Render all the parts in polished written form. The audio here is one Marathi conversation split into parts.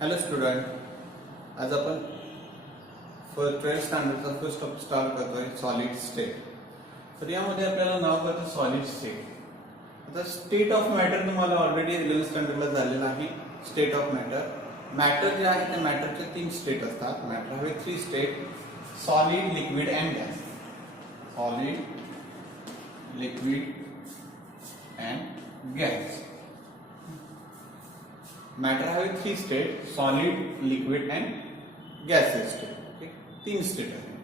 हॅलो स्टुडंट, आज आपण 12th स्टँडर्डचा फर्स्ट टॉपिक स्टार्ट करतोय सॉलिड स्टेट. तर यामध्ये आपल्याला नाव करतो सॉलिड स्टेट. आता स्टेट ऑफ मॅटर तुम्हाला ऑलरेडी 11th स्टँडर्डला झालेला आहे. स्टेट ऑफ मॅटर जे आहे त्या मॅटरचे 3 स्टेट असतात. मॅटर हवे 3 state: solid, liquid and gas. Solid, liquid and gas. Matter हवे 3 state: solid, liquid and gases state. 3 state आहे.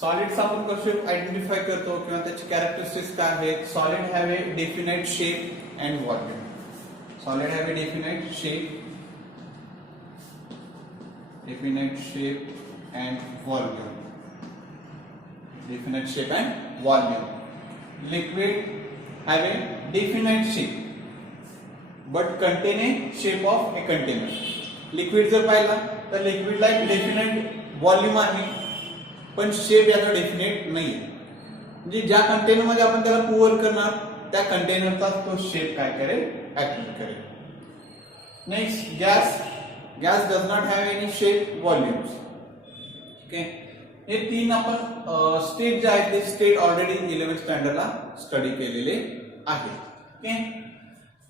सॉलिड्स आपण कसे आयडेंटिफाय करतो किंवा त्याची कॅरेक्टरिस्टिक्स काय आहेत? Solid have a definite shape and volume. Solid have a definite shape and volume. Definite shape and volume. Liquid have a definite shape but contain A shape of a container. Liquid जर पाहिला तर लिक्विडला एक डेफिनेट व्हॉल्यूम आहे पण शेप याचा डेफिनेट नाहीये. म्हणजे ज्या कंटेनर मध्ये आपण त्याला पुअर करणार त्या कंटेनरचा तो शेप काय करेल? ऍक्ट करेल. Next gas. Gas does not have any shape, volumes. Okay, हे 3 आपण स्टेट जे आहेत ते स्टेट ऑलरेडी 11th स्टँडर्डला स्टडी केलेले आहेत. ओके,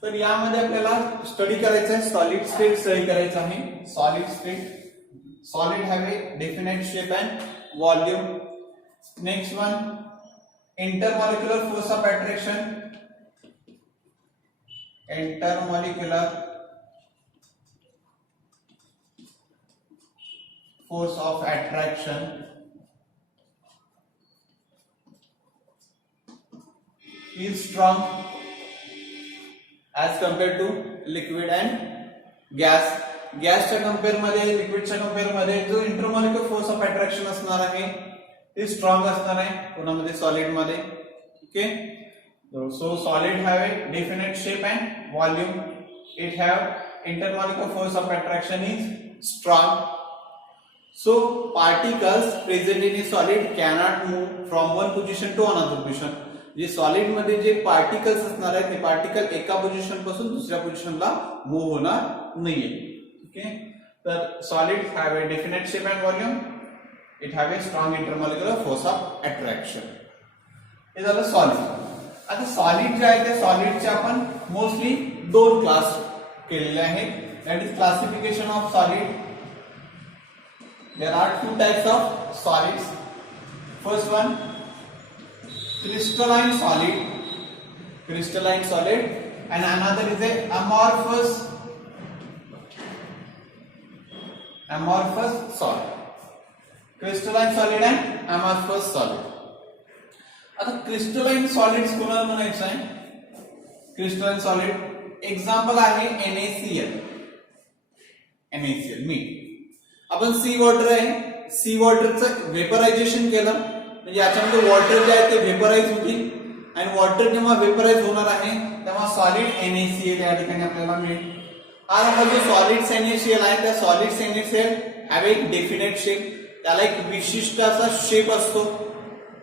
तर यामध्ये आपल्याला स्टडी करायचं आहे सॉलिड स्टेट स्टडी करायचं आहे. Solid state. Solid have a definite shape and volume. Next one, intermolecular force of attraction. Intermolecular force of attraction is strong as compared to liquid and gas. गॅसच्या कंपेअर मध्ये, लिक्विडच्या कंपेअर मध्ये जो इंटरमॉलिक्युलर फोर्स ऑफ अट्रॅक्शन असणार आहे ते स्ट्रॉंग असणार आहे कोणामध्ये? सॉलिड मध्ये. Okay, so solid have a definite shape and volume. It have intermolecular force of attraction is strong. So particles present in a solid cannot move from one position to another position. जे सॉलिड मध्ये जे पार्टिकल्स असणार आहेत ते पार्टिकल एका पोझिशन पासून दुसऱ्या पोझिशनला मूव्ह होणार नाहीये. ओके, तर solid have a definite shape and volume. It have a strong intermolecular force of attraction. हे झालं सॉलिड. आता सॉलिड जे आहे त्या सॉलिडचे आपण मोस्टली 2 क्लास केलेले आहेत. That is classification of solid. There are 2 types of solids. First one, crystalline solid, and another is a amorphous solid. Crystalline solid and amorphous solid. आता crystalline solids कोणाला म्हणायचं आहे? crystalline solid एक्झाम्पल आहे NaCl. मीठ. आपण सी वॉटर आहे, सी वॉटरचं वेपरायझेशन केलं म्हणजे याच्यामध्ये वॉटर जे आहे ते वेपराइज होतील आणि वॉटर जेव्हा वेपराइज होणार आहे तेव्हा सॉलिड NaCl या ठिकाणी आपल्याला मिळेल. हा जो सॉलिड NaCl आहे त्या सॉलिड NaCl हॅव एक डेफिनेट शेप. त्याला एक विशिष्ट असा शेप असतो.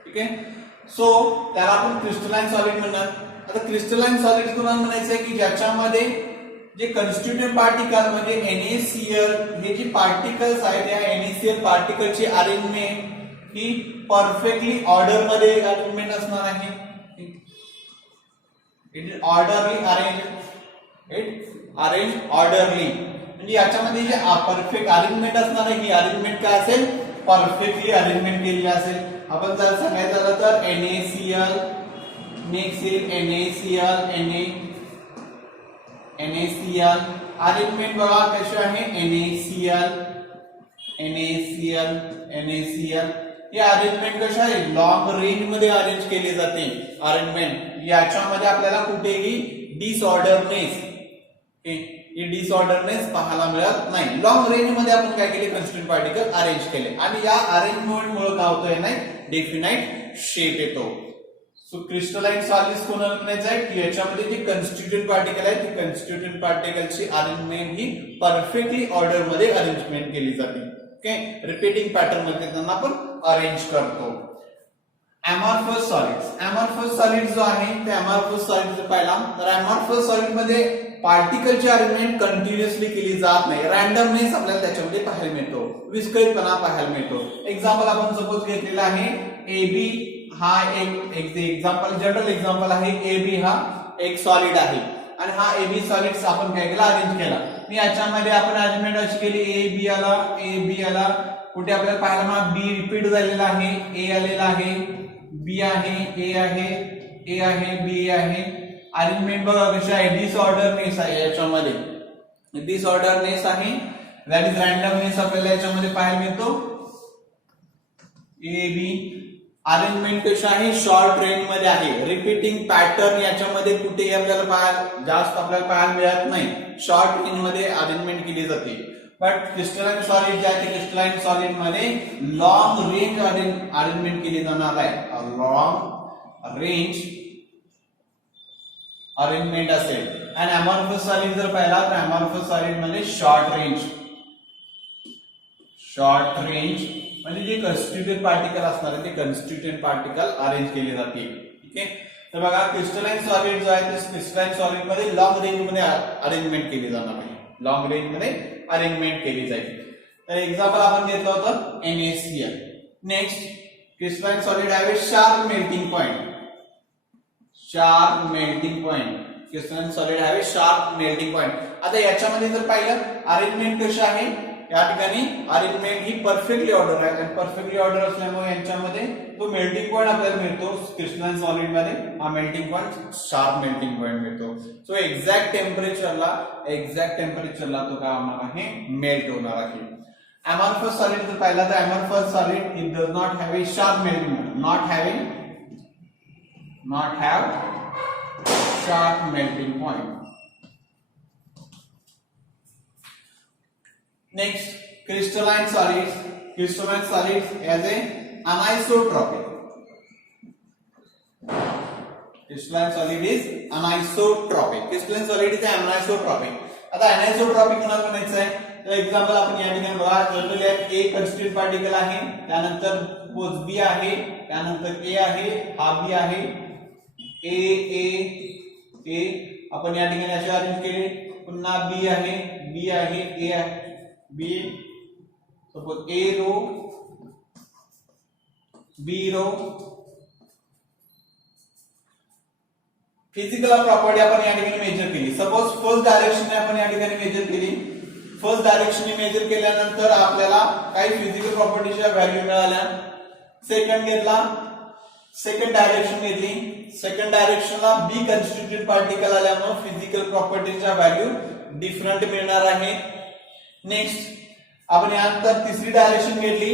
ठीक आहे, सो त्याला आपण क्रिस्टलाइन सॉलिड म्हणणार. आता क्रिस्टलाइन सॉलिड कोणाला म्हणायचं आहे की ज्याच्यामध्ये जे कन्स्टिट्यूएंट पार्टिकल म्हणजे NaCl हे जे पार्टिकल्स आहेत त्या NaCl पार्टिकलची अरेंजमेंट ही परफेक्टली ऑर्डर मध्ये अरेंजमेंट असणार आहे. It is orderly arrange orderly. म्हणजे याच्यामध्ये जे परफेक्ट अरेंजमेंट असणार आहे ही अरेंजमेंट काय असेल? परफेक्टली अरेंजमेंट केलेली असेल. आपण जर सांगायचं झालं तर NaCl, NaCl अरेंजमेंट बघा कशी आहे? NaCl ही अरेंजमेंट कशी आहे? लॉंग रेंज मध्ये अरेंज केली जाते अरेंजमेंट. याच्यामध्ये आपल्याला कुठेही डिसऑर्डरनेस पाहायला मिळत नाही. लॉंग रेंज मध्ये आपण काय केले? कन्स्टिट्यूएंट पार्टिकल अरेंज केले आणि या अरेंजमेंट मुळे काय होतोय? नाही, डेफिनाइट शेप येतो. सो क्रिस्टलाइन सॉलिड्स कोणाला म्हणायचं आहे की याच्यामध्ये जे कन्स्टिट्यूएंट पार्टिकल आहेत ते कन्स्टिट्यूएंट पार्टिकलची अरेंजमेंट ही परफेक्टली ऑर्डर मध्ये अरेंजमेंट केली जाते. ओके, रिपीटिंग पॅटर्न मध्ये त्यांना आपण अरेंज करतो. amorphous solids जो आहे ते amorphous solid पाहिला तर amorphous solid मध्ये पार्टिकलची अरेंजमेंट कंटिन्युअसली केली जात नाही, रॅन्डमनेस आपल्याला त्याच्यामध्ये पाहायला मिळतो, विस्कळीतपणा पाहायला मिळतो. एक्झाम्पल आपण सपोज घेतलेला आहे AB हा एक एक्झाम्पल, जनरल एक्झाम्पल आहे. AB हा एक सॉलिड आहे आणि हा AB सॉलिड आपण काय केला, अरेंज केला. मी याच्यामध्ये आपण अरेंजमेंट अशी केली, AB आला कुठे आपल्याला पाहायला मग B रिपीट झालेला आहे, A आलेला आहे, B आहे, A आहे, A आहे, B आहे. अरेंजमेंट बघा कशी आहे, डिसऑर्डरनेस आहे याच्यामध्ये, डिसऑर्डरनेस आहे, दॅट इज रॅन्डमनेस आपल्याला याच्यामध्ये पाहायला मिळतो. AB अरेंजमेंट कशी आहे, शॉर्ट रेंज मध्ये आहे, रिपीटिंग पॅटर्न याच्यामध्ये कुठेही आपल्याला जास्त आपल्याला पाहायला मिळत नाही, शॉर्ट रेंज मध्ये अरेंजमेंट केली जाते. बट क्रिस्टलाइन सॉलिड जे आहे ते क्रिस्टलाइन सॉलिड मध्ये लॉंग रेंज अरेंजमेंट केली जाणार आहे, लॉंग रेंज अरेंजमेंट असेल. आणि अमॉर्फस सॉलिड जर पाहिला तर अमॉर्फस सॉलिड मध्ये शॉर्ट रेंज म्हणजे जे कन्स्टिट्यूएंट पार्टिकल असणार आहे ते कन्स्टिट्यूएंट पार्टिकल अरेंज केले जातील. ठीक आहे, तर बघा क्रिस्टलाइन सॉलिड जो आहे ते क्रिस्टलाइन सॉलिड मध्ये लॉंग रेंज मध्ये अरेंजमेंट केली जाणार आहे, लॉंग रेंज मध्ये अरेंजमेंट केली जाईल. तर एक्झाम्पल आपण घेतलं होतं NaCl. Next, crystalline solid have a sharp melting point, crystalline solid have a sharp melting point. आता याच्यामध्ये जर पाहिलं अरेंजमेंट कशी आहे, या ठिकाणी अरेंजमेंट ही परफेक्टली ऑर्डर आहे आणि परफेक्टली ऑर्डर असल्यामुळे यांच्यामध्ये तो मेल्टिंग पॉइंट आपल्याला मिळतो. क्रिस्टलाइन सॉलिड मध्ये हा melting point sharp melting point मिळतो. सो एक्झॅक्ट टेम्परेचरला तो काय होणार आहे, मेल्ट होणार आहे. अमॉर्फस सॉलिड जर पाहिला तर amorphous solid it does not have A sharp melting point, not have sharp melting point. Next, crystalline solids as a anisotropic. Crystalline solid is anisotropic. Crystalline solid is anisotropic. आता anisotropic कोणाला म्हणायचं आहे, तर एक्झाम्पल आपण या ठिकाणी बघा, जनरली A कन्स्टिट्यूएंट पार्टिकल आहे, त्यानंतर सपोज B आहे, त्यानंतर A आहे, हा B आहे, A आपण या ठिकाणी असे अरेंज केले, पुन्हा B आहे, B आहे, A आहे, B suppose A row, B row. Physical property आपण या ठिकाणी मेजर केली. सपोज फर्स्ट डायरेक्शनने आपण या ठिकाणी मेजर केली. फर्स्ट डायरेक्शनने मेजर केल्यानंतर आपल्याला काही फिजिकल प्रॉपर्टीच्या व्हॅल्यू मिळाल्या. सेकंड घेतला, सेकंड डायरेक्शन घेतली, सेकंड डायरेक्शनला B कन्स्टिट्यूएंट पार्टिकल आल्यामुळे फिजिकल प्रॉपर्टीच्या व्हॅल्यू डिफरंट मिळणार आहे. नेक्स्ट आपण यानंतर तिसरी डायरेक्शन घेतली.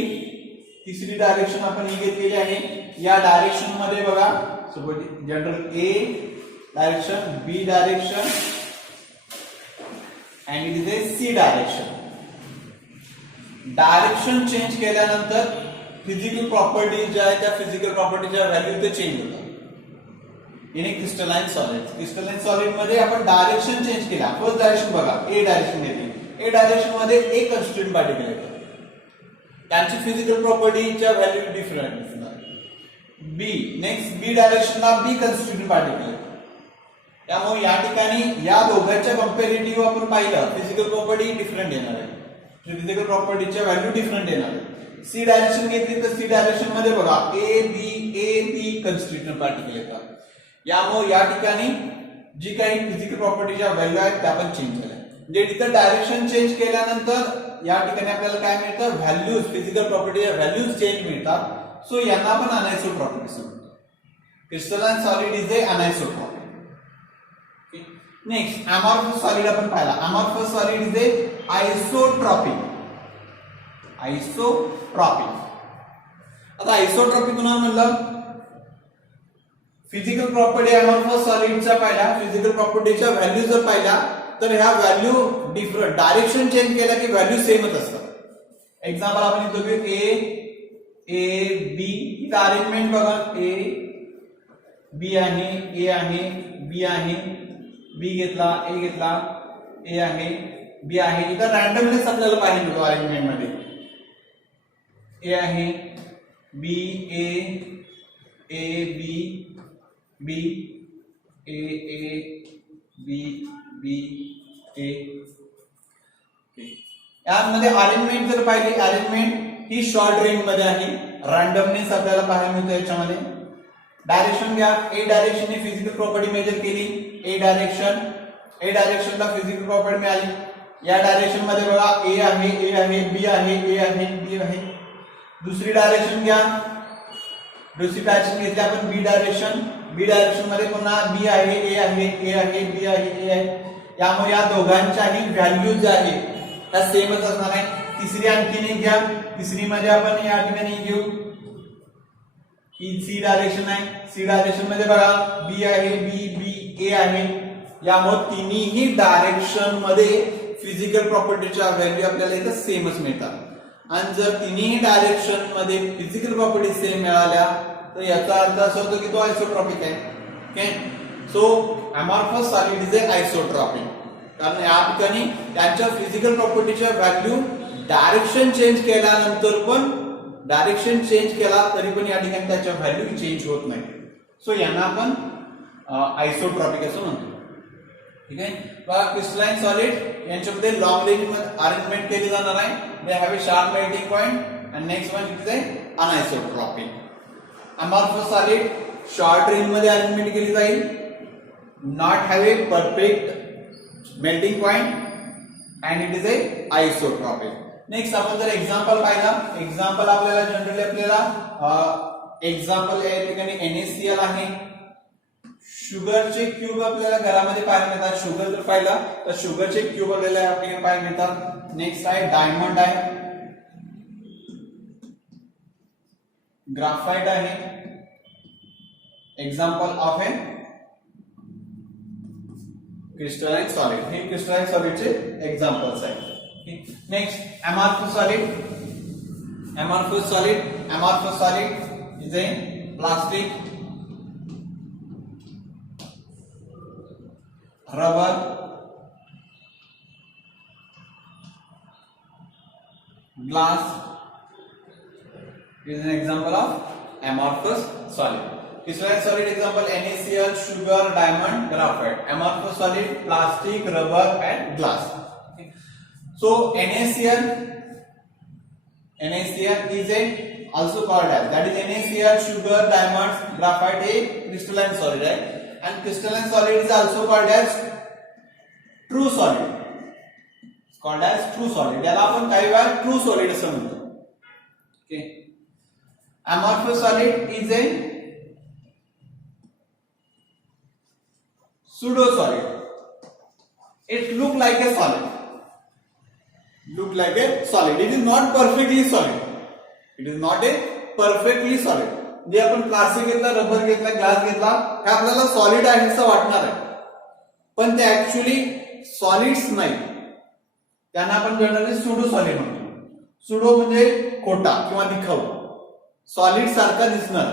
तिसरी डायरेक्शन आपण ही घेतलेली आहे. या डायरेक्शन मध्ये बघा suppose general A direction, B direction and it is a C direction. Direction change केल्यानंतर फिजिकल प्रॉपर्टी ज्या आहेत त्या फिजिकल प्रॉपर्टीच्या व्हॅल्यू ते चेंज होतात. इन क्रिस्टलाइन सॉलिड मध्ये आपण डायरेक्शन चेंज केला. फर्स्ट डायरेक्शन बघा, A डायरेक्शन घेतली. A डायरेक्शन मध्ये एक कन्स्टिट्यूएंट पार्टिकल येतात, त्यांची फिजिकल प्रॉपर्टीच्या व्हॅल्यू डिफरंट असणार. B next, B डायरेक्शनला B constituent particle येतात. त्यामुळे या ठिकाणी या दोघांच्या कंपॅरेटिव्ह आपण पाहिलं फिजिकल प्रॉपर्टी डिफरंट येणार आहे, फिजिकल प्रॉपर्टीच्या व्हॅल्यू डिफरंट येणार आहे. C डायरेक्शन घेतली तर C डायरेक्शन मध्ये बघा A B कन्स्टिट्यूएंट पार्टिकल येतात. यामुळे या ठिकाणी जी काही फिजिकल प्रॉपर्टीच्या व्हॅल्यू आहेत त्या पण चेंज झाल्या. म्हणजे तिथं डायरेक्शन चेंज केल्यानंतर या ठिकाणी आपल्याला काय मिळतं, व्हॅल्यूज, फिजिकल प्रॉपर्टीच्या व्हॅल्यूज चेंज मिळतात. सो यांना आपण अनायसोट्रॉपिक म्हणतो. Crystalline solid is a anisotropic. Next, amorphous solid आपण पाहिला. Amorphous solid is a isotropic. आता आयसोट्रॉपिक कुणाला म्हणलं, फिजिकल प्रॉपर्टी अमॉर्फस सॉलिडच्या पाहिल्या, फिजिकल प्रॉपर्टीच्या व्हॅल्यू जर पाहिल्या तर ह्या व्हॅल्यू डिफरंट, डायरेक्शन चेंज केला की व्हॅल्यू सेमच असतात. एक्झाम्पल आपण इथं घेऊ A B, इथं अरेंजमेंट बघा, A B आहे, A आहे, B आहे, B घेतला, A घेतला, A आहे, B आहे. इथं रॅन्डमनेस आपल्याला पाहायला मिळतो अरेंजमेंट मध्ये. A आहे, B A B B A B बी ए. यामध्ये अरेंजमेंट जर पाहिली, अरेंजमेंट ही शॉर्ट रेंज मध्ये आहे, रॅन्डमनेस आपल्याला पाहायला मिळतो याच्यामध्ये. डायरेक्शन घ्या, ए डायरेक्शन ने फिजिकल प्रॉपर्टी मेजर केली, ए डायरेक्शनला फिजिकल प्रॉपर्टी मिळाली. या डायरेक्शन मध्ये बघा ए आहे, ए आहे, बी आहे, ए आहे, बी आहे. दुसरी डायरेक्शन घ्या, दुसरी डायरेक्शन घेतली आपण बी डायरेक्शन मध्ये पुन्हा बी आहे, ए आहे, ए आहे, बी आहे, ए आहे. यामुळे या दोघांच्याही व्हॅल्यू ज्या आहेत त्या सेमच असणार आहे. तिसरी आणखीन एक घ्या, तिसरी मध्ये आपण या ठिकाणी घेऊ ही सी डायरेक्शन आहे. सी डायरेक्शन मध्ये बघा बी आहे, बी ए आहे. यामुळे तिन्ही डायरेक्शन मध्ये फिजिकल प्रॉपर्टीच्या व्हॅल्यू आपल्याला इथं सेमच मिळतात. आणि जर तिन्ही डायरेक्शन मध्ये फिजिकल प्रॉपर्टी सेम मिळाल्या तर याचा अर्थ असा होतो की तो आयसोट्रॉपिक आहे. Okay, so amorphous solid is a isotropic. कारण या ठिकाणी त्यांच्या फिजिकल प्रॉपर्टीच्या व्हॅल्यू डायरेक्शन चेंज केल्यानंतर पण डायरेक्शन चेंज केला तरी पण या ठिकाणी त्याच्या व्हॅल्यू चेंज होत नाही. सो यांना आपण आयसोट्रॉपिक असं म्हणतो. ठीक आहे, बघा क्रिस्टलाइन सॉलिड यांच्यामध्ये लॉंग रेंज मध्ये अरेंजमेंट केली जाणार आहे. They have a sharp melting point and next one it is a anisotropic. Amorphous solid short range मध्ये अरेंजमेंट केली जाईल, not have a perfect melting point and it is a isotropic. Next आपण जर एक्झाम्पल पाहिला, एक्झाम्पल आपल्याला जनरली आपल्याला एक्झाम्पल या ठिकाणी NaCl आहे. शुगरचे क्यूब आपल्याला घरामध्ये पाहायला मिळतात. शुगर जर पाहिला तर शुगरचे क्यूब आपल्याला या ठिकाणी पाहायला मिळतात. नेक्स्ट आहे डायमंड आहे, ग्राफाइट आहे. Example of A crystalline solid. हे क्रिस्टलाइन सॉलिडचे एक्झाम्पल्स आहेत. Next amorphous solid is A plastic, rubber, glass is an example of amorphous solid. Crystalline solid example NaCl, sugar, diamond, graphite. Amorphous solid plastic, rubber and glass. Okay. So NaCl is a also called as, that is NaCl, sugar, diamonds, graphite a crystalline solid, right? And crystalline solid is also called as true solid. It's called as true solid. याला आपण काही वेळा true solid असं म्हणतो. Okay. Amorphous solid is a pseudo solid. It look like a solid. It is not perfectly solid. It is not a perfectly solid. जे आपण प्लास्टिक घेतला, रबर घेतला, ग्लास घेतला, हे आपल्याला सॉलिड आहे असं वाटणार आहे, पण ते ऍक्च्युअली सॉलिड्स नाही. त्यांना आपण जनरली सुडो सॉलिड म्हणतो. सुडो म्हणजे खोटा किंवा दिखाऊ, सॉलिड सारखा दिसणार.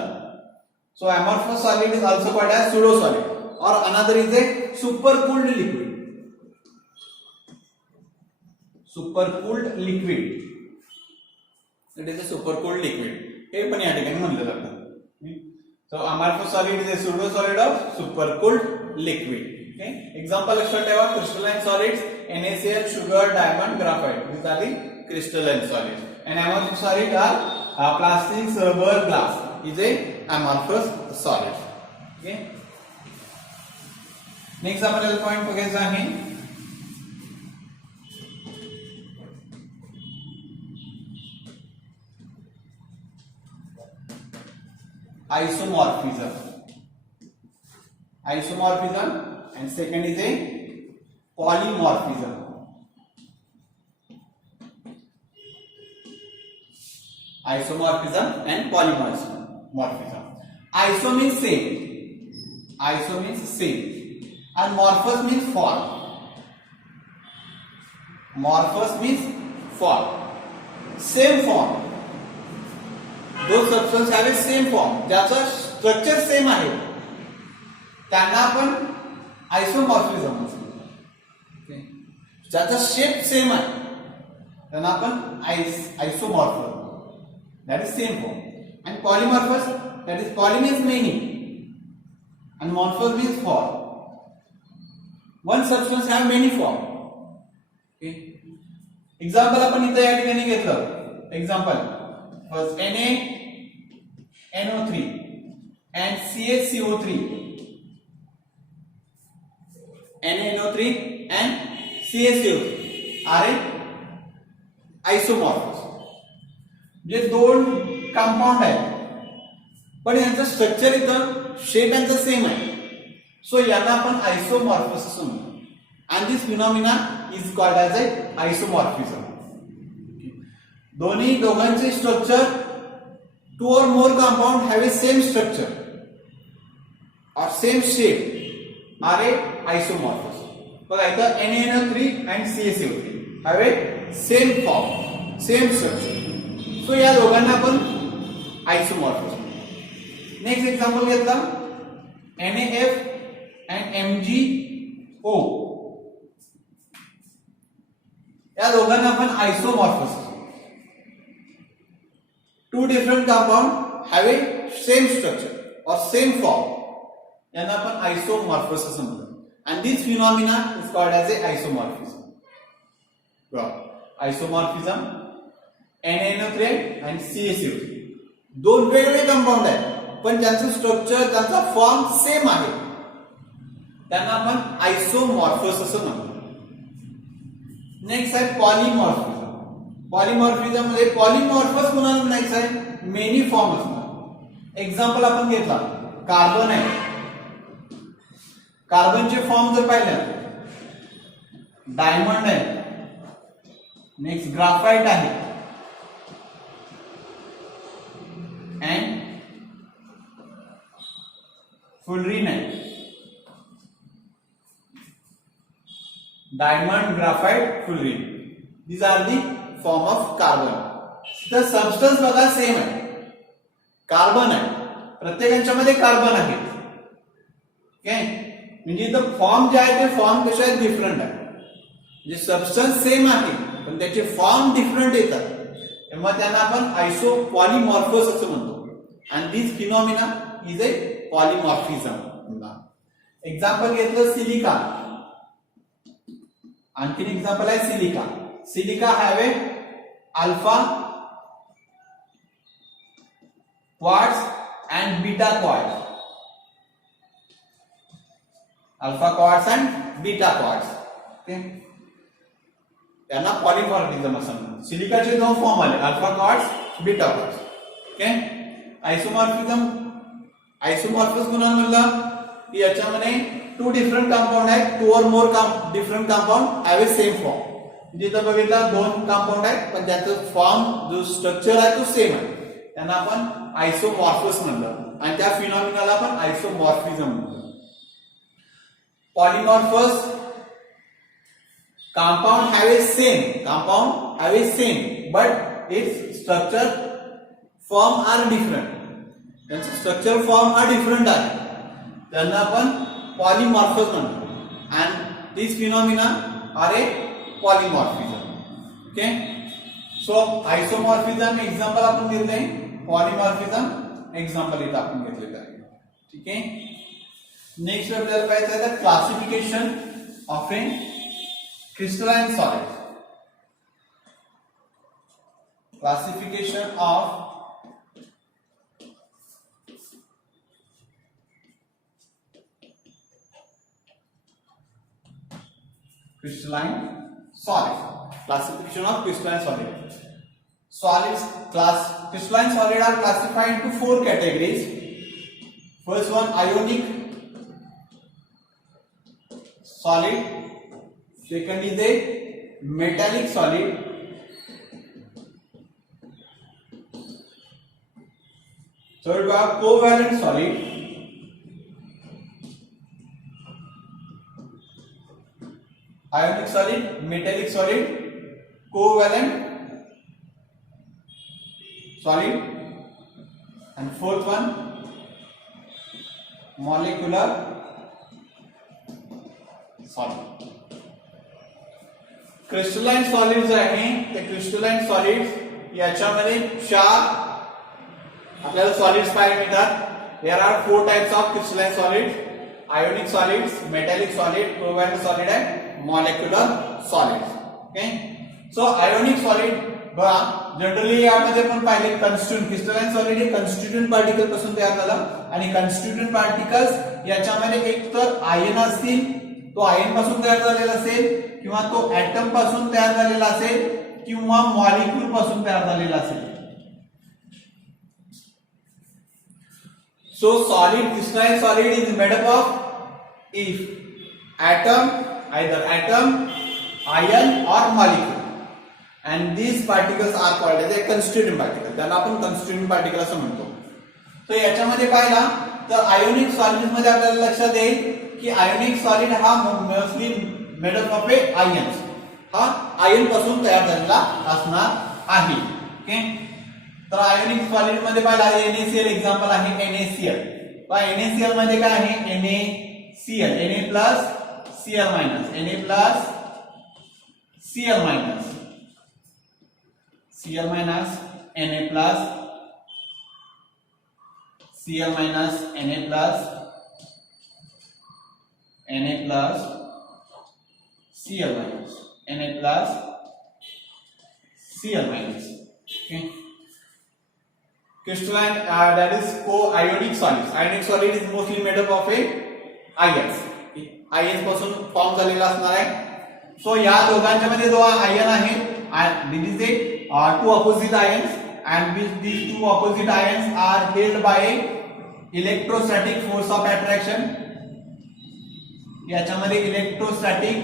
So amorphous solid is also called as pseudo solid or another is a supercooled liquid. Supercooled liquid, it is a supercooled liquid, हे पण या ठिकाणी म्हणलं जातं. So amorphous solid is a pseudo solid of supercooled liquid. Okay. Example लक्षात ठेवा, crystalline solids NaCl, sugar, diamond, graphite. These are the crystalline solids. And amorphous solids are plastics, rubber, glass. Is a amorphous solid. Okay. Next आपल्याला पॉइंट बघायचा आहे isomorphism. And second is a polymorphism. Isomorphism and polymorphism. Iso means same. And morphous means form. Same form. Those substances have a same form. ज्याचा स्ट्रक्चर सेम आहे त्यांना आपण आयसोमॉर्फिझम म्हणतो. ज्याचा शेप सेम आहे त्यांना आपण आयसोमॉर्फिझम, that is same form. And polymorphous, that is poly means many and morphous means form. One substance have many form. Okay, example आपण इथे या ठिकाणी घेतलं. Example first NaNO3 and CaCO3. NaNO3 and CaCO3 are आयसोमॉर्फस. जे दोन कंपाऊंड आहेत पण यांचं स्ट्रक्चर इथं शेप यांचा सेम आहे, सो यांना आपण आयसोमॉर्फस असं म्हणतो. And this phenomena is called as a आयसोमॉर्फिझम. दोघांचे structure, to or more compound have a same structure और सेम शेप आर ए आयसोमॉर्फस. बघा इथं NaNO3 and CaCO3 have a same form, same structure, so या दोघांना आपण आयसोमॉर्फस. नेक्स्ट एक्झाम्पल घेतला NaF and MgO. या दोघांना आपण आयसोमॉर्फस. To different compound have a same structure और सेम फॉर्म, यांना आपण आयसोमॉर्फस असं म्हणतो. And this phenomena is called as a isomorphism. Isomorphism NaNO3 and CaCO3 दोन वेगवेगळे कंपाऊंड आहेत पण त्यांचं स्ट्रक्चर, त्यांचा फॉर्म सेम आहे, त्यांना आपण आयसोमॉर्फस असं म्हणतो. नेक्स्ट आहे पॉलीमॉर्फिझम. पॉलीमॉर्फिझम मध्ये पॉलीमॉर्फस कोणाला म्हणायचं आहे? मेनी फॉर्म असणार. एक्झाम्पल आपण घेतला कार्बन आहे. कार्बनचे फॉर्म जर पाहिलं, डायमंड आहे, नेक्स्ट ग्राफाइट आहे, अँड फुलरीन आहे. Diamond, graphite, fullerene, these are the form of carbon. तर सबस्टन्स बघा सेम आहे, कार्बन आहे, प्रत्येकांच्यामध्ये कार्बन आहे. ओके, म्हणजे इथं फॉर्म जे आहे ते फॉर्म कसे आहेत? डिफरंट आहे. जे सबस्टन्स सेम आहे पण त्याचे फॉर्म डिफरंट येतात, तेव्हा त्यांना आपण आयसो पॉलीमॉर्फस असं म्हणतो. And this phenomena is a polymorphism. Example घेतलं सिलिका. आणखीन एक्झाम्पल आहे silica. Silica have a alpha quartz and beta quartz. Alpha quartz and beta quartz. Okay, त्यांना पॉलीमॉर्फिझम असं म्हणतात. सिलिकाचे दोन फॉर्म आले, alpha quartz, beta quartz. Okay, isomorphism, isomorphous कोणाला म्हणलं की याच्यामध्ये टू डिफरंट कंपाऊंड आहेत, two or more different compound have a same form. जिथं बघितलं दोन कंपाऊंड आहेत पण त्याचं फॉर्म, जो स्ट्रक्चर आहे तो सेम आहे, त्यांना आपण आयसोमॉर्फस म्हणलं. आणि त्या फिनॉमिनाला आपण आयसोमॉर्फिझम म्हणतो. पॉलीमॉर्फस compound have a same but its structure form are different. त्यांचे स्ट्रक्चर फॉर्म आर डिफरंट आहे, त्यांना आपण पॉलीमॉर्फस म्हणतो. And this phenomena are a polymorphism. Okay, so isomorphism example आपण घेतले, पॉलीमॉर्फिझम एक्झाम्पल इथं आपण घेतलेलं आहे. ठीक आहे, नेक्स्ट आपल्याला पाहायचं आहे classification of A crystalline solid. Classification of crystalline solid. Classification of crystalline solid. Solids class crystalline solid are classified into four categories. First one, ionic solid. Second is a metallic solid. Third we have covalent solid. Ionic solid, metallic solid, covalent solid, and fourth one molecular solid. Crystalline solids आहे, ते क्रिस्टलाइन सॉलिड्स याच्यामध्ये चार आपल्याला सॉलिड्स पाहायला मिळतात. There are four types of crystalline solids. ionic solids, metallic solid, covalent solid and molecular solids. Okay, so ionic solid बघा जनरली यामध्ये आपण पाहिले कन्स्टिट्यूएंट क्रिस्टलाइन सॉलिड हे कन्स्टिट्यूएंट पार्टिकल पासून तयार झालं आणि कन्स्टिट्यूएंट पार्टिकल्स याच्यामध्ये एक तर आयन असतील, तो आयन पासून तयार झालेला असेल किंवा तो ऍटम पासून तयार झालेला असेल किंवा मॉलिक्यूल पासून तयार झालेला असेल. So solid crystalline solid is made up of if atom, either atom, ion or molecule, and these particles are called as a constituent particle. त्याला आपण constituent particle असं म्हणतो. तर याच्यामध्ये पाहिला तर आयोनिक सॉलिड मध्ये आपल्याला लक्षात येईल की आयोनिक सॉलिड हा mostly made up of ions, हा आयन पासून तयार झालेला असणार आहे. ओके, तर आयोनिक सॉलिड मध्ये पाहिला NaCl एक्झाम्पल आहे NaCl. पहा NaCl मध्ये काय आहे NaCl, Na+Cl-, Na+Cl-, Cl- Na+, Cl- Na+, Na+, Cl-. Okay. Crystalline, that is co-ionic solids. Ionic solid is mostly made up of ions. Ions पासून फॉर्म झालेला असणार आहे. सो या दोघांच्या मध्ये जो आयन आहे, this is two opposite ions, and these two opposite ions are held by electrostatic force of attraction. याच्यामध्ये इलेक्ट्रोस्टॅटिक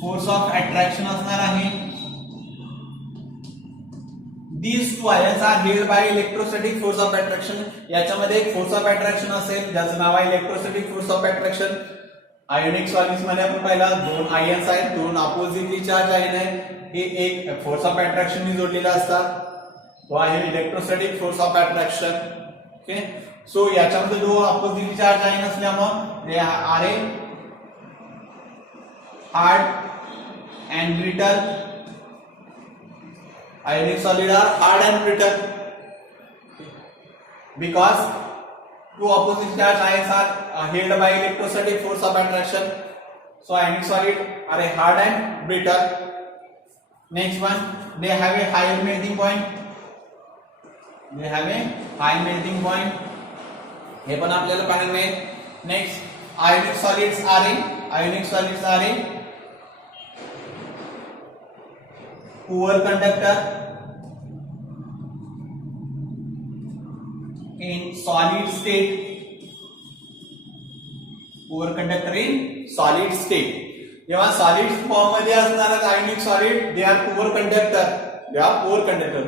फोर्स ऑफ अट्रॅक्शन असणार आहे. These two ions are held by electrostatic force of attraction. याच्यामध्ये एक फोर्स ऑफ अट्रॅक्शन असेल ज्याचं नाव आहे electrostatic force of attraction. Ionic solids मध्ये आपण पाहिला दोन आयन्स आहेत, दोन अपोजिटली चार्ज आयन आहेत, हे एक फोर्स ऑफ अट्रॅक्शन नी जोडलेले असतात, तो आहे electrostatic force of attraction. Okay, so याच्यामध्ये जो अपोजिटली चार्ज आयन असल्यामुळे ते are a hard and brittle. Ionic solid are hard and brittle because two opposite charge ions are held by electrostatic force of attraction. So ionic solid are a hard and brittle. Next one, they have a higher melting point. They have a high melting point. हे पण आपल्याला पाहायला मिळेल. Next, ionic solids are a poor conductor in solid state. Poor conductor in solid state. जेव्हा सॉलिड फॉर्म मध्ये असणारे ionic solid they are poor conductor,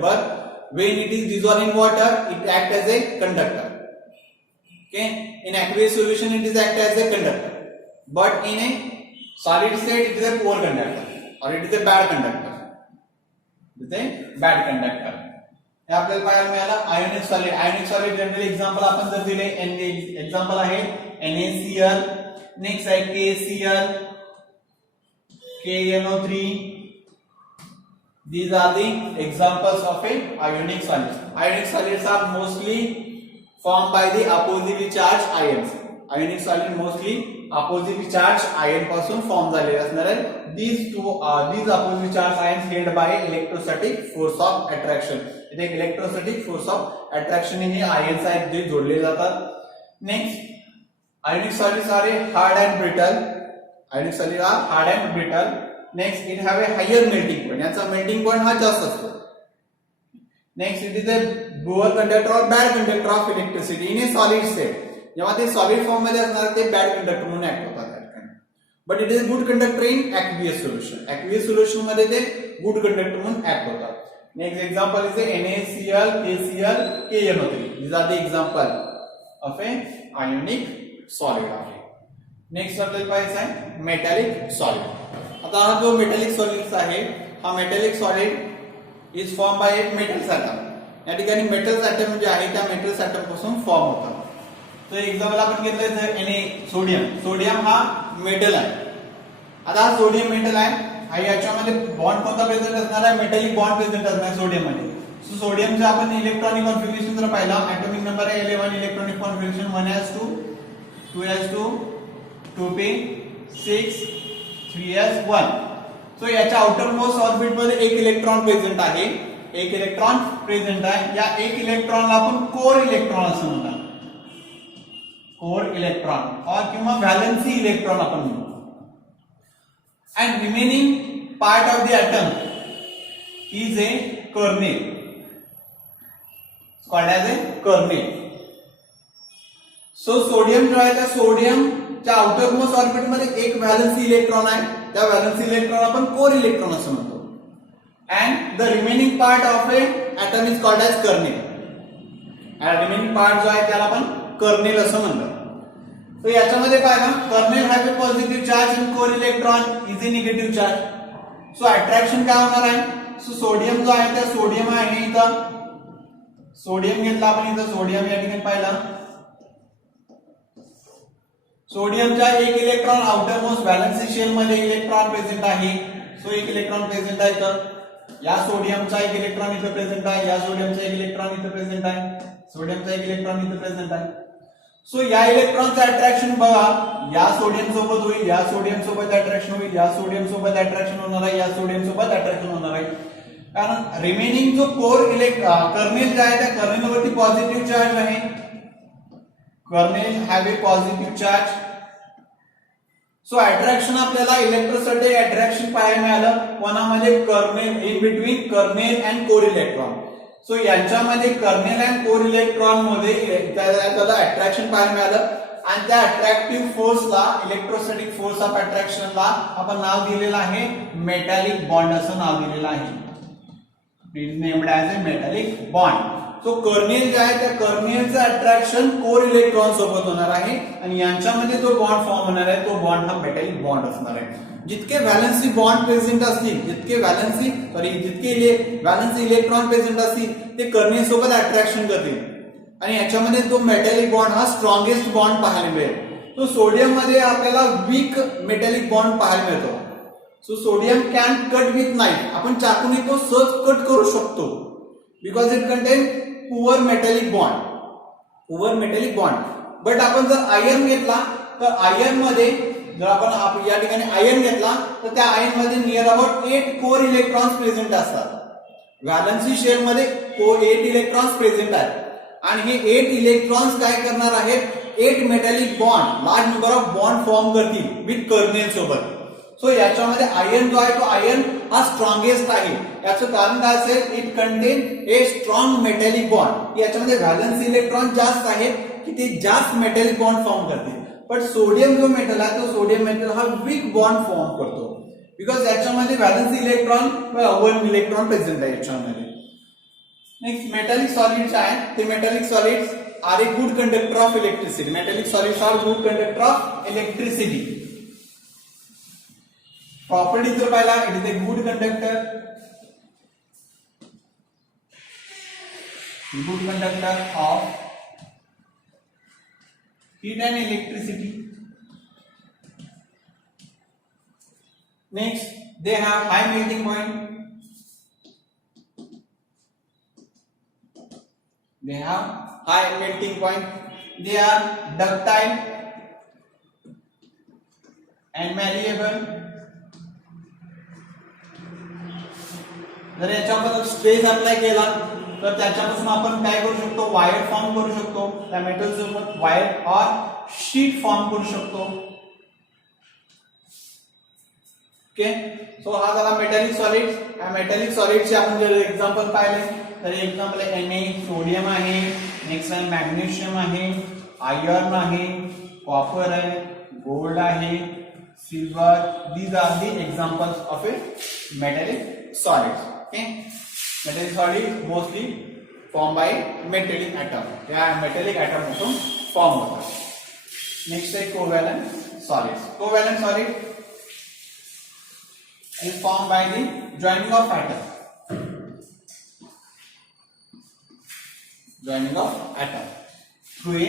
but when it is dissolved in water it acts as a conductor. Okay, in aqueous solution it is act as a conductor, but in a solid state it is a poor conductor or it is a bad conductor. Bad conductor हे आपल्याला पाहायला मिळालं. आयोनिक सॉलिड जनरली एक्झाम्पल आपण जर दिले एक्झाम्पल आहे NaCl, नेक्स्ट आहे KCl, KNO3. These are the examples of a ionic solids. Ionic solids are mostly formed by the oppositely charged ions. Ionic solid mostly oppositely charged ion पासून फॉर्म झालेले असणार आहे. these oppositely charged ions held by electrostatic force of attraction. इथे इलेक्ट्रोस्टॅटिक फोर्स ऑफ अट्रॅक्शन हे आयन्स आहेत जे जोडले जातात. Next, ionic solids are hard and brittle. Ionic solids are hard and brittle. Next, it have a higher melting point. याचा मेल्टिंग पॉइंट हा जास्त असतो. Next, it is a poor conductor or bad conductor of electricity in a solid state. जेव्हा ते सॉलिड फॉर्म मध्ये असणार ते बॅड कंडक्टर म्हणून ऍक्ट होतात. But it is good conductor in aqueous solution. aqueous solution मध्ये ते गुड कंडक्टर म्हणून ऍक्ट होतात. Next example is NaCl, KCl, KNO3. These are the example of a ionic solid. Next आपल्याला पाहायचं आहे मेटॅलिक सॉलिड. आता हा जो मेटॅलिक सॉलिड आहे हा metallic solid is form by a metals atom. या ठिकाणी मेटल्स ॲटम जे आहे त्या मेटल्स ॲटम पासून फॉर्म होतात. तो एक्झाम्पल आपण घेतलं तर सोडियम हा मेटल आहे. आता हा सोडियम मेटल आहे आणि याच्यामध्ये बॉन्ड कोणता प्रेझेंट असणार आहे, मेटॅलिक बॉन्ड प्रेझेंट असणार आहे सोडियम मध्ये. सो सोडियमचा आपण इलेक्ट्रॉनिक कॉन्फिगरेशन जर पाहिला ॲटॉमिक नंबर आहे 11, electronic configuration 1s2 2s2 2p 6 3s1. So याच्या आउटर मोस्ट ऑर्बिट मध्ये एक इलेक्ट्रॉन प्रेझेंट आहे. एक इलेक्ट्रॉन प्रेझेंट आहे. या एक इलेक्ट्रॉनला आपण कोर इलेक्ट्रॉन असं म्हणतात. कोर इलेक्ट्रॉन और किंवा व्हॅलेन्सी इलेक्ट्रॉन आपण म्हणतो. And remaining part of the atom is a kernel, called as a kernel. So sodium जो आहे त्या सोडियमच्या आउटर मोस्ट ऑर्बिट मध्ये एक व्हॅलेन्सी इलेक्ट्रॉन आहे. त्या व्हॅलेन्सी इलेक्ट्रॉन आपण कोर इलेक्ट्रॉन असं म्हणतो. And the remaining part of a atom is called as kernel. Remaining part जो आहे त्याला आपण कर्नेल असं म्हणतात. तर याच्यामध्ये काय ना, kernel have a positive charge in core electron is A negative charge. So attraction काय होणार आहे. सो सोडियम जो आहे त्या सोडियम आहे इथं, सोडियम घेतला आपण इथं, सोडियम या ठिकाणी पाहिला. सोडियमचा एक electron outermost valency shell मध्ये इलेक्ट्रॉन प्रेझेंट आहे. सो एक इलेक्ट्रॉन प्रेझेंट आहे इथं. या सोडियमचा एक इलेक्ट्रॉन इथं प्रेझेंट आहे. या सोडियमचा एक इलेक्ट्रॉन इथं प्रेझेंट आहे. सोडियमचा एक इलेक्ट्रॉन इथं प्रेझेंट आहे. सो या इलेक्ट्रॉनचं अट्रॅक्शन बघा, या सोडियम सोबत होईल, या सोडियम सोबत अट्रॅक्शन होईल, या सोडियम सोबत अट्रॅक्शन होणार आहे, या सोडियम सोबत अट्रॅक्शन होणार आहे. कारण रिमेनिंग जो कोर कर्नेल जे आहे त्या कर्नेलवरती पॉझिटिव्ह चार्ज आहे. Kernel have a positive charge. So attraction आपल्याला इलेक्ट्रोस्टॅटिक अट्रॅक्शन पाहायला मिळालं कोणामध्ये, kernel in between kernel and core electron. So यांच्यामध्ये कर्नेल अँड कोर इलेक्ट्रॉन मध्ये त्याला अट्रॅक्शन पाहायला मिळालं. आणि त्या अट्रॅक्टिव्ह फोर्सला, इलेक्ट्रोस्टॅटिक फोर्स ऑफ अट्रॅक्शनला आपण नाव दिलेलं आहे मेटॅलिक बॉन्ड असं नाव दिलेलं आहे. It is named as A metallic bond. So kernel जे आहे त्या कर्नेलचं अट्रॅक्शन कोर इलेक्ट्रॉन सोबत होणार आहे आणि यांच्यामध्ये जो बॉन्ड फॉर्म होणार आहे तो बॉन्ड हा मेटॅलिक बॉन्ड असणार आहे. जितके व्हॅलेन्सी बॉन्ड प्रेझेंट असतील, जितके व्हॅलेन्सी इलेक्ट्रॉन प्रेझेंट असतील ते कर्नेल सोबत अट्रॅक्शन करतील आणि याच्यामध्ये तो मेटॅलिक बॉन्ड हा स्ट्रॉंगेस्ट बॉन्ड पाहायला मिळेल. तो सोडियम मध्ये आपल्याला वीक मेटॅलिक बॉन्ड पाहायला मिळतो. So sodium can cut with knife. आपण चाकूने तो सहज कट करू शकतो because it content poor metallic bond. But आपण जर आयर्न घेतला तर आयर्न मध्ये जर आपण या ठिकाणी आयर्न घेतला तर त्या आयर्न मध्ये near about 8 core electrons present असतात. व्हॅलेन्सी शेल मध्ये 8 इलेक्ट्रॉन्स प्रेझेंट आहेत आणि हे 8 इलेक्ट्रॉन्स काय करणार आहेत, 8 metallic bond, large number of bond form करतील विथ कर्नेल सोबत. सो याच्यामध्ये आयर्न जो आहे तो आयर्न हा स्ट्रॉंगेस्ट आहे. याचं कारण काय असेल, it contain A strong metallic bond. याच्यामध्ये व्हॅलेन्सी इलेक्ट्रॉन जास्त आहेत की ते जास्त मेटॅलिक बॉन्ड फॉर्म करते. पण सोडियम जो मेटल आहे तो सोडियम मेटल हा वीक बॉन्ड फॉर्म करतो बिकॉज याच्यामध्ये व्हॅलेन्सी इलेक्ट्रॉन 1 इलेक्ट्रॉन प्रेझेंट आहे याच्यामध्ये. नेक्स्ट मेटॅलिक सॉलिड्स आहे. ते metallic solids are a good conductor of electricity. Metallic solids are good conductor of electricity. Properties जर पाहिला, it is a good conductor of heat and electricity. Next, they have high melting point. They are ductile and malleable. जर याच्यावर स्ट्रेस अप्लाय केला तर त्याच्यापासून आपण काय करू शकतो, वायर फॉर्म करू शकतो. त्या मेटल सोबत वायर और शीट फॉर्म करू शकतो. ओके. सो हा झाला मेटॅलिक सॉलिड्स. या मेटॅलिक सॉलिड्सचे आपण जर एक्झाम्पल पाहिले तर एक्झाम्पल आहे सोडियम आहे, नेक्स्ट आहे मॅग्नेशियम आहे, आयर्न आहे, कॉपर आहे, गोल्ड आहे, silver. These are the examples of a metallic solids. Okay. Metallic solid mostly form by metallic atom. या मेटॅलिक ॲटम पासून फॉर्म होतात. नेक्स्ट आहे covalent solids. Covalent solid is formed by the joining of atom. Joining of atom through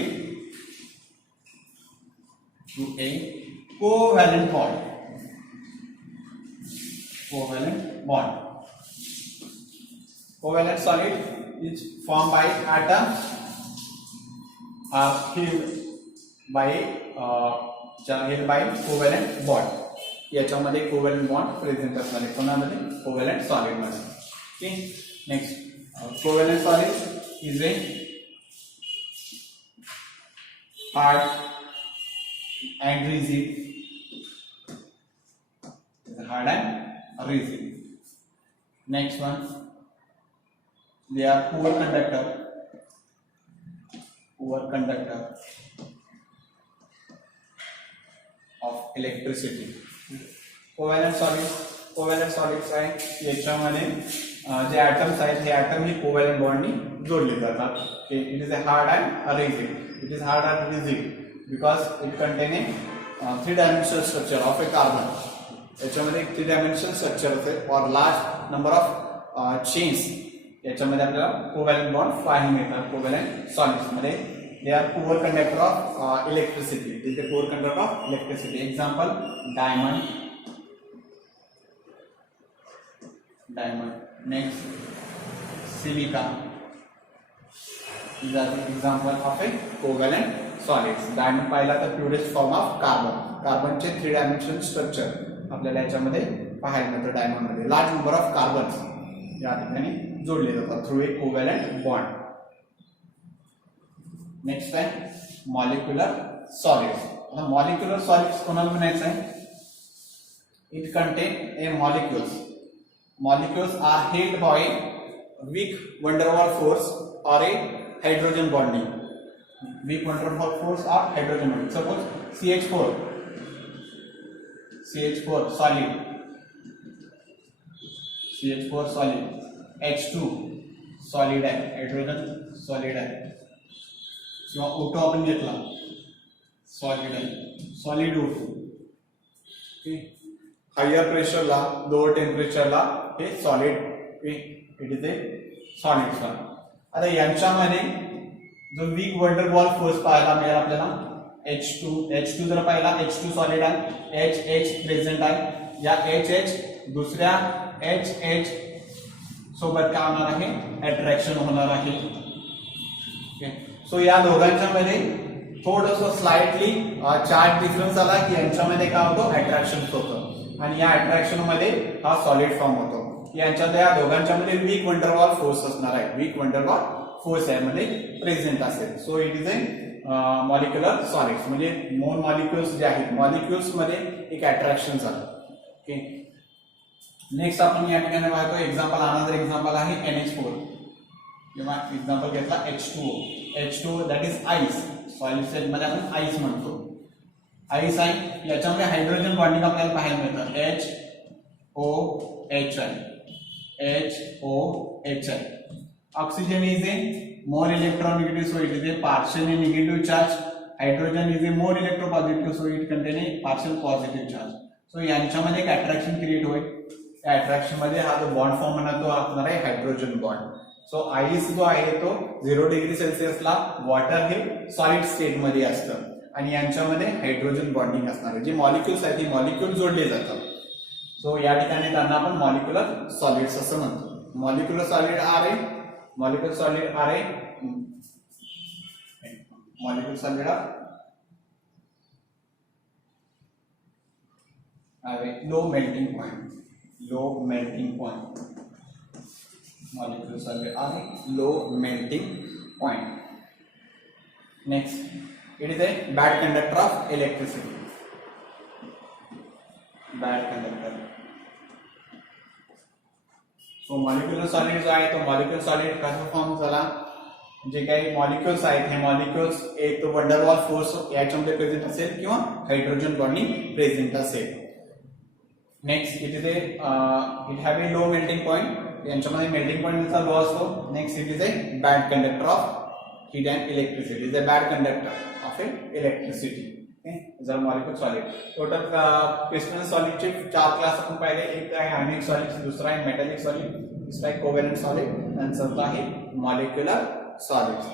a covalent bond. Covalent solid is formed by atoms are filled by held by covalent bond. याच्यामध्ये कोव्हॅलंट बॉन्ड प्रेझेंट असणार आहे कोणामध्ये कोव्हॅलंट सॉलिड मध्ये. Okay next covalent solid is a hard and rigid. Hard and rigid. Next one, they are poor conductor of electricity. Covalent solids आहे याच्यामध्ये जे atoms आहेत हे atom हे covalent bond नी जोडले जातात. It is a hard and rigid. It is hard and rigid because it contain a 3-dimensional structure of a carbon. याच्यामध्ये एक 3-dimensional structure असेल और large number of chains. याच्यामध्ये आपल्याला कोव्हॅलंट बॉन्ड पाहायला मिळतात कोव्हॅलंट सॉलिड्स मध्ये. They are poor conductor of electricity. Is the poor conductor of electricity. Example diamond. Next silica. These are the example of a covalent solids. Diamond पाहिला तर प्युरेस्ट फॉर्म ऑफ कार्बन. कार्बनचे 3-dimensional स्ट्रक्चर आपल्याला याच्यामध्ये पाहायला मिळतं डायमंड मध्ये. लार्ज नंबर ऑफ कार्बन्स या ठिकाणी जोडले जातात through a covalent bond. Next आहे मॉलिक्युलर सॉलिड्स. आता मॉलिक्युलर सॉलिड्स कोणाला म्हणायचं आहे? It contain a molecules. Molecules are held by weak van der Waals force or a hydrogen bonding. Weak wonderful force or hydrogen bonding. Suppose CH4 solid, CH4 solid, H2 solid आहे, hydrogen solid आहे. किंवा O2 आपण घेतला solid आहे, solid O2. हायर प्रेशरला लोअर टेम्परेचरला हे solid, it is A solid form. आता यांच्यामध्ये जो वीक वंडरवॉल फोर्स पाहायला मिळेल आपल्याला H2 जर पाहिला H2 सॉलिड आहे, H प्रेझेंट आहे. या H दुसऱ्या H सोबत काय होणार आहे? अट्रॅक्शन होणार आहे. सो या दोघांच्या मध्ये थोडंसं स्लाइटली चार्ज डिफरन्स आला की यांच्यामध्ये काय होतं? अट्रॅक्शन होतं आणि या अट्रॅक्शन मध्ये हा सॉलिड फॉर्म होतो. यांच्यात या दोघांच्या मध्ये वीक वंडरवॉल फोर्स असणार आहे. वीक वंडरवॉल फोर्स यामध्ये प्रेझेंट असेल. So it is A molecular solids. म्हणजे मोन मॉलिक्युल्स जे आहेत मॉलिक्युल्स मध्ये एक अट्रॅक्शन झालं. ओके नेक्स्ट आपण या ठिकाणी पाहतो एक्झाम्पल. अनदर एक्झाम्पल आहे NH4 किंवा एक्झाम्पल घेतला H2O that is ice. Solid state मध्ये आपण आईस म्हणतो. आईस आहे याच्यामध्ये हायड्रोजन बॉन्डिंग आपल्याला पाहायला मिळतं. HOHI. Oxygen is a more electronegative, so it is a partially negative charge. Hydrogen is a more electropositive, so it contains a partial positive charge. So यांच्यामध्ये एक अट्रॅक्शन क्रिएट होईल. त्या अट्रॅक्शन मध्ये हा जो बॉन्ड फॉर्म होणार तो असणार आहे हायड्रोजन बॉन्ड. सो आईस जो आहे तो 0 डिग्री सेल्सिअसला वॉटर हे सॉलिड स्टेट मध्ये असतं आणि यांच्यामध्ये हायड्रोजन बॉन्डिंग असणार आहे. जे मॉलिक्युल्स आहेत ते मॉलिक्युल जोडले जातात. सो या ठिकाणी त्यांना आपण मॉलिक्युलर सॉलिड्स असं म्हणतो. Molecular solid are a low melting point. Molecule solid are low melting point. Next, it is a bad conductor of electricity. Bad conductor. So molecular solid जो आहे तो molecular solid कसा फॉर्म झाला? जे काही मॉलिक्युल्स आहेत हे मॉलिक्युल्स एक तो वंडरवॉल फोर्स याच्यामध्ये प्रेझेंट असेल किंवा हायड्रोजन बॉन्डिंग प्रेझेंट असेल. Next it is it have a low melting point. यांच्यामध्ये मेल्टिंग पॉइंटचा लो असतो. Next it is A bad conductor of heat and electricity. Is a bad conductor of A electricity. जर मॉलिक्युल सॉलिड टोटल क्रिस्टल सॉलिडचे 4 क्लास आपण पाहिले. एक आहे आयनिक सॉलिड, दुसरा आहे मेटॅलिक सॉलिड, तिसरा आहे कोव्हॅलंट सॉलिड आणि चौथा आहे मॉलिक्युलर सॉलिड्स.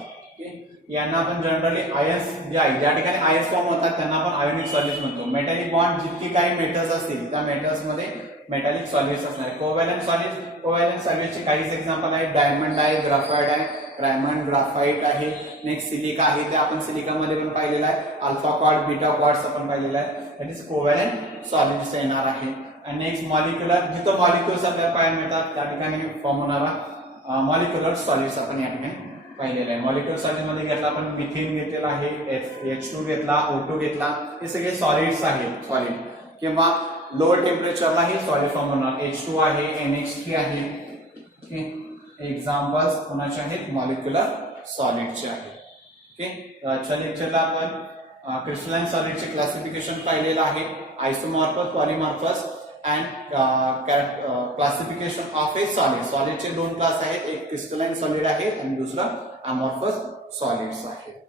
यांना आपण जनरली आयन्स जे आहे ज्या ठिकाणी आयन्स फॉर्म होतात त्यांना आपण आयोनिक सॉलिड्स म्हणतो. मेटॅलिक बॉन्ड जितकी काही मेटल्स असतील त्या मेटल्स मध्ये मेटॅलिक सॉलिड्स असणार आहे. कोव्हॅलंट सॉलिड्सचे काहीच एक्झाम्पल आहे. डायमंड आहे, ग्राफाइट आहे, डायमंड ग्राफाइट आहे. नेक्स्ट सिलिका आहे, ते आपण सिलिकामध्ये पण पाहिलेलं आहे. अल्फा क्वाड, बीटा क्वाड्स आपण पाहिलेलं आहे. दॅट इज कोव्हॅलंट सॉलिड्स येणार आहे. आणि नेक्स्ट मॉलिक्युलर, जिथं मॉलिक्युल्स आपल्याला पाहायला मिळतात त्या ठिकाणी फॉर्म होणारा मॉलिक्युलर सॉलिड्स आपण या ठिकाणी पाहिलेलं आहे. मॉलिक्युलर सॉलिड मध्ये घेतला आपण मिथेन घेतलेला आहे, H2 घेतला, O2 घेतला. हे सगळे सॉलिड्स आहेत. सॉलिड किंवा लोअर टेम्परेचरला हे सॉलिड फॉर्म होणार. H2 आहे, NH3 आहे. एक्झाम्पल्स कोणाचे आहेत? मॉलिक्युलर सॉलिडचे आहेत. ओके, आजच्या लेक्चरला आपण क्रिस्टलाइन सॉलिडचे क्लासिफिकेशन पाहिलेलं आहे. Isomorphous, polymorphous and classification of a solid. सॉलिडचे दोन क्लास आहेत, एक क्रिस्टलाइन सॉलिड आहे आणि दुसरा अमॉर्फस सॉलिड्स आहे.